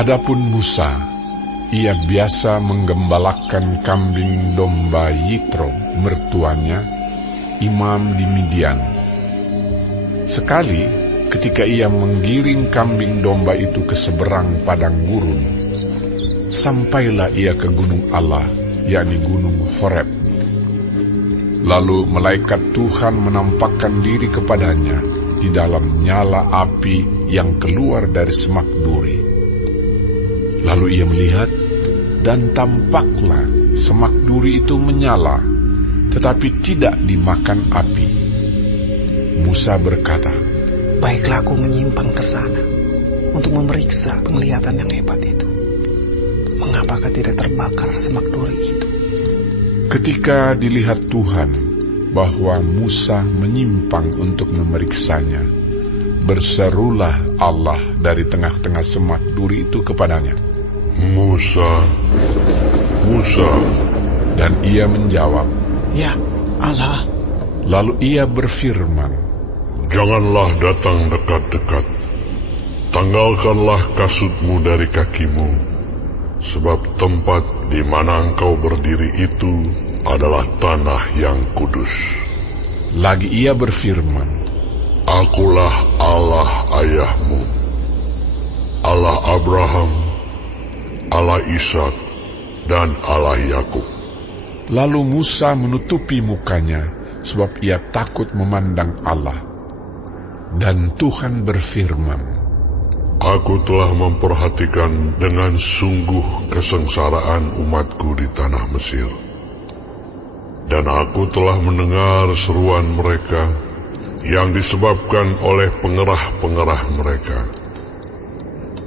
Adapun Musa, ia biasa menggembalakan kambing domba Yitro, mertuanya, imam di Midian. Sekali, ketika ia menggiring kambing domba itu ke seberang padang gurun, sampailah ia ke gunung Allah, yakni gunung Horeb. Lalu malaikat Tuhan menampakkan diri kepadanya di dalam nyala api yang keluar dari semak duri. Lalu ia melihat, dan tampaklah semak duri itu menyala, tetapi tidak dimakan api. Musa berkata, "Baiklah aku menyimpang ke sana untuk memeriksa penglihatan yang hebat itu. Mengapakah tidak terbakar semak duri itu?" Ketika dilihat Tuhan bahwa Musa menyimpang untuk memeriksanya, berserulah Allah dari tengah-tengah semak duri itu kepadanya, "Musa, Musa." Dan ia menjawab, "Ya, Allah." Lalu ia berfirman, "Janganlah datang dekat-dekat. Tanggalkanlah kasutmu dari kakimu, sebab tempat di mana engkau berdiri itu adalah tanah yang kudus." Lagi ia berfirman, "Akulah Allah ayahmu, Allah Abraham, Allah Ishak, dan Allah Yakub." Lalu Musa menutupi mukanya, sebab ia takut memandang Allah. Dan Tuhan berfirman, "Aku telah memperhatikan dengan sungguh kesengsaraan umatku di tanah Mesir. Dan aku telah mendengar seruan mereka yang disebabkan oleh pengerah-pengerah mereka.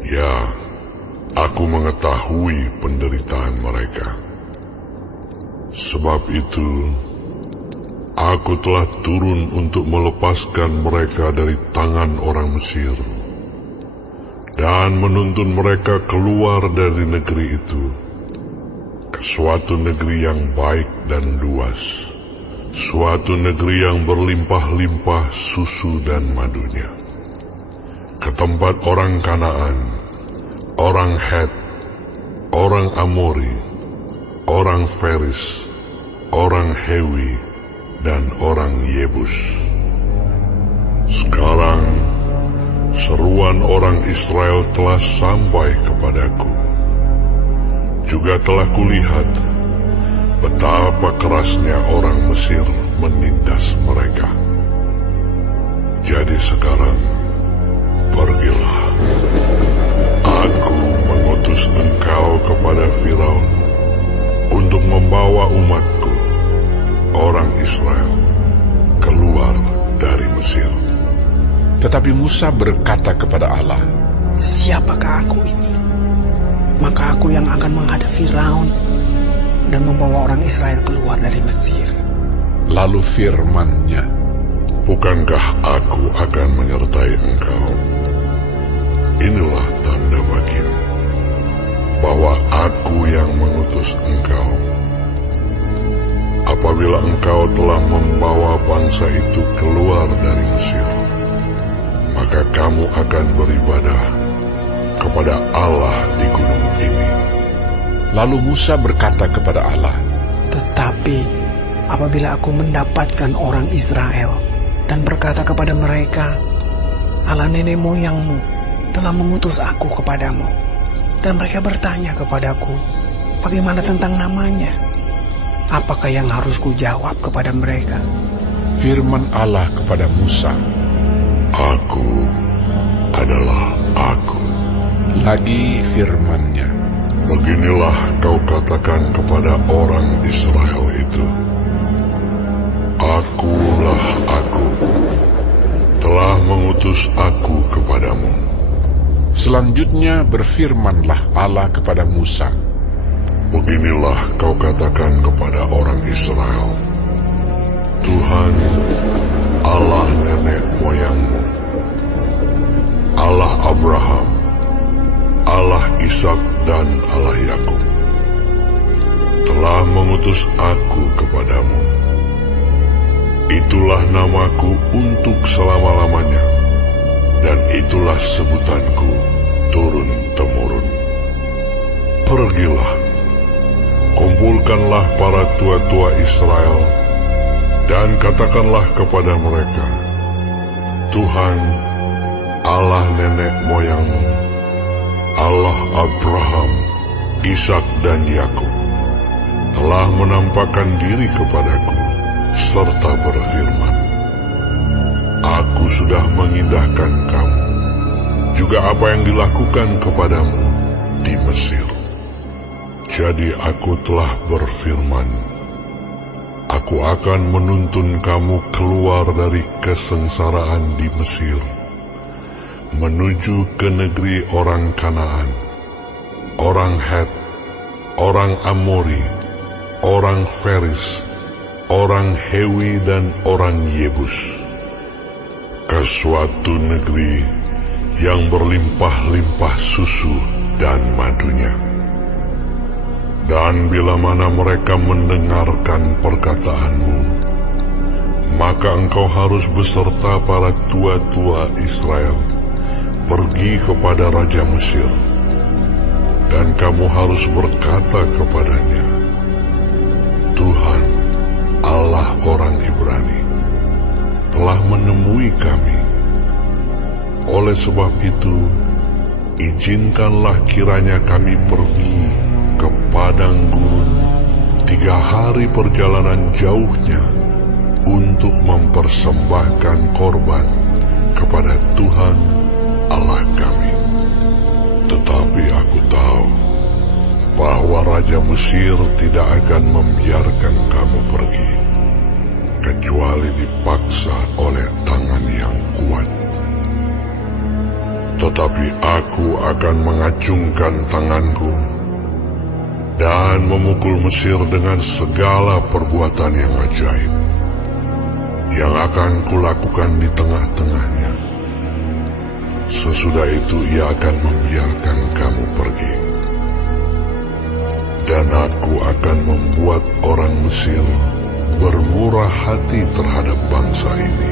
Ya, aku mengetahui penderitaan mereka. Sebab itu, aku telah turun untuk melepaskan mereka dari tangan orang Mesir dan menuntun mereka keluar dari negeri itu ke suatu negeri yang baik dan luas, suatu negeri yang berlimpah-limpah susu dan madunya, ke tempat orang Kanaan, orang Het, orang Amori, orang Feris, orang Hewi, dan orang Yebus. Sekarang seruan orang Israel telah sampai kepadaku. Juga telah kulihat betapa kerasnya orang Mesir menindas mereka. Jadi sekarang, pergilah. Aku mengutus engkau kepada Firaun untuk membawa umatku, orang Israel, keluar dari Mesir." Tetapi Musa berkata kepada Allah, "Siapakah aku ini? Maka aku yang akan menghadap Firaun dan membawa orang Israel keluar dari Mesir." Lalu firman-Nya, "Bukankah aku akan menyertai engkau? Inilah tanda bagimu bahwa aku yang mengutus engkau. Apabila engkau telah membawa bangsa itu keluar dari Mesir, maka kamu akan beribadah kepada Allah di gunung ini." Lalu Musa berkata kepada Allah, "Tetapi apabila aku mendapatkan orang Israel dan berkata kepada mereka, Allah nenek moyangmu telah mengutus aku kepadamu, dan mereka bertanya kepadaku, bagaimana tentang namanya? Apakah yang harus kujawab kepada mereka?" firman Allah kepada Musa, "Aku adalah Aku." Lagi firman-Nya, "Beginilah kau katakan kepada orang Israel itu, Akulah Aku, telah mengutus Aku kepadamu." Selanjutnya berfirmanlah Allah kepada Musa, "Beginilah kau katakan kepada orang Israel, Tuhan, Allah nenek moyangmu, Allah Abraham, Allah Ishak, dan Allah Yakub, telah mengutus Aku kepadamu. Itulah namaku untuk selama-lamanya, dan itulah sebutanku turun-temurun. Pergilah, kumpulkanlah para tua-tua Israel, dan katakanlah kepada mereka, Tuhan, Allah nenek moyangmu, Allah Abraham, Ishak dan Yakub, telah menampakkan diri kepadaku, serta berfirman, Aku sudah mengindahkan kamu, juga apa yang dilakukan kepadamu di Mesir. Jadi aku telah berfirman, Aku akan menuntun kamu keluar dari kesengsaraan di Mesir, menuju ke negeri orang Kanaan, orang Het, orang Amori, orang Feris, orang Hewi dan orang Yebus, ke suatu negeri yang berlimpah-limpah susu dan madunya. Dan bila mana mereka mendengarkan perkataanmu, maka engkau harus beserta para tua-tua Israel pergi kepada Raja Mesir, dan kamu harus berkata kepadanya, Tuhan, Allah orang Ibrani, telah menemui kami. Oleh sebab itu, izinkanlah kiranya kami pergi ke padang gurun 3 hari perjalanan jauhnya untuk mempersembahkan korban kepada Tuhan Allah kami. Tetapi aku tahu bahwa Raja Mesir tidak akan membiarkan kamu pergi, kecuali dipaksa oleh tangan yang kuat. Tetapi aku akan mengacungkan tanganku dan memukul Mesir dengan segala perbuatan yang ajaib yang akan kulakukan di tengah-tengahnya. Sesudah itu ia akan membiarkan kamu pergi. Dan aku akan membuat orang Mesir bermurah hati terhadap bangsa ini,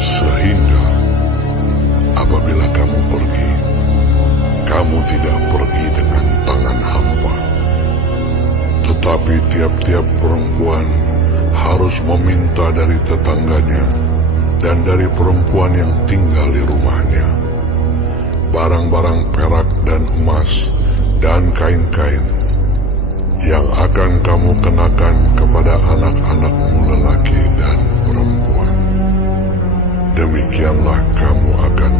sehingga apabila kamu pergi, kamu tidak pergi dengan tangan hampa. Tetapi tiap-tiap perempuan harus meminta dari tetangganya dan dari perempuan yang tinggal di rumahnya barang-barang perak dan emas dan kain-kain yang akan kamu kenakan kepada anak-anakmu lelaki dan perempuan. Demikianlah kamu akan